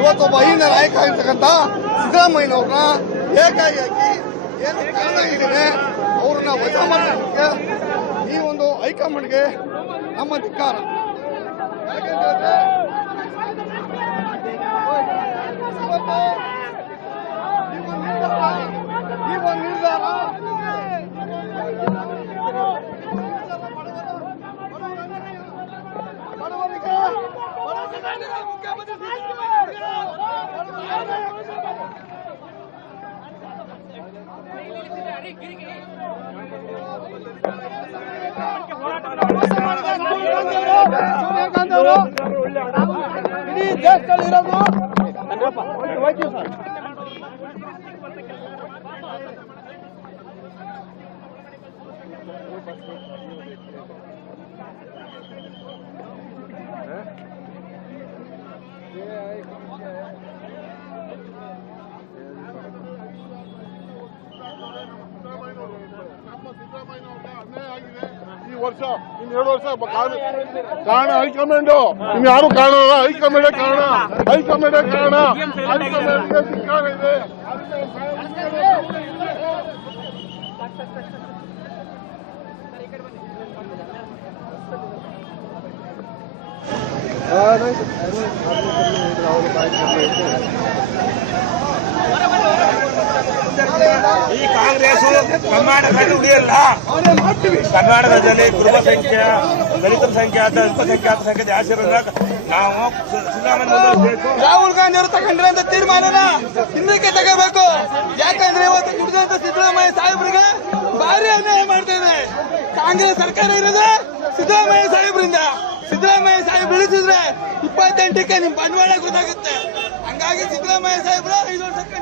ಇವತ್ತೊಬ್ಬ ಈ ನಾಯಕ ಆಗಿರ್ತಕ್ಕಂಥ ಸಿದ್ದರಾಮಯ್ಯನವ್ರನ್ನ ಏಕಾಏಕಿ ಏನು ಕಾರಣ ಇದೆ ಅವ್ರನ್ನ ವಜಾ ಮಾಡೋದಕ್ಕೆ ಈ ಒಂದು ಹೈಕಮಾಂಡ್ಗೆ ನಮ್ಮ ಧಿಕ್ಕಾರ. ಯಾಕೆಂದ್ರೆ ಈ ಒಂದು ನಿರ್ಧಾರ ಸೂರ್ಯಕಾಂತ್ ಅವರು ಇಡೀ ದೇಶದಲ್ಲಿ ಇರೋದು ಈ ವರ್ಷ ಇನ್ನು 2 ವರ್ಷ ಕಾರಣ ಹೈಕಮಾಂಡ್. ಇನ್ನು ಯಾರು ಕಾರಣ ಹೈಕಮಾಂಡೇ ಕಾರಣ. ಹೈಕಮಾಂಡೇ ಕಾರಣ. ಹೈಕಮಾಂಡ್ಗೆ ಧಿಕ್ಕಾರ ಇದೆ. ಈ ಕಾಂಗ್ರೆಸ್ ಕರ್ನಾಟಕದಲ್ಲಿ ಉಳಿಯಲ್ಲ. ಕರ್ನಾಟಕದಲ್ಲಿ ಕುರುಬ ಸಂಖ್ಯೆ, ದಲಿತರ ಸಂಖ್ಯೆ, ಅಲ್ಪಸಂಖ್ಯಾತ ಸಂಖ್ಯೆ ಜಾಸ್ತಿ ಇರೋದ್ರಾಗ ನಾವು ಸಿದ್ದರಾಮಯ್ಯ ರಾಹುಲ್ ಗಾಂಧಿ ಅವರು ತಗೊಂಡಿರುವಂತ ತೀರ್ಮಾನನ ಹಿಂದಕ್ಕೆ ತಗೋಬೇಕು. ಯಾಕಂದ್ರೆ ಇವತ್ತು ದುಡಿದಂತ ಸಿದ್ದರಾಮಯ್ಯ ಸಾಹೇಬ್ರಿಗೆ ಭಾರಿ ಅನ್ಯಾಯ ಮಾಡ್ತಾ ಇದೆ. ಕಾಂಗ್ರೆಸ್ ಸರ್ಕಾರ ಇರೋದು ಸಿದ್ದರಾಮಯ್ಯ ಸಾಹೇಬ್ರಿಂದ. ಸಿದ್ದರಾಮಯ್ಯ ಸಾಹೇಬ್ ಇಳಿಸಿದ್ರೆ 28ಕ್ಕೆ ನಿಮ್ ಬಂಡವಾಳ ಗೊತ್ತಾಗುತ್ತೆ. ಹಂಗಾಗಿ ಸಿದ್ದರಾಮಯ್ಯ ಸಾಹೇಬ್ರು 5 ವರ್ಷಕ್ಕೆ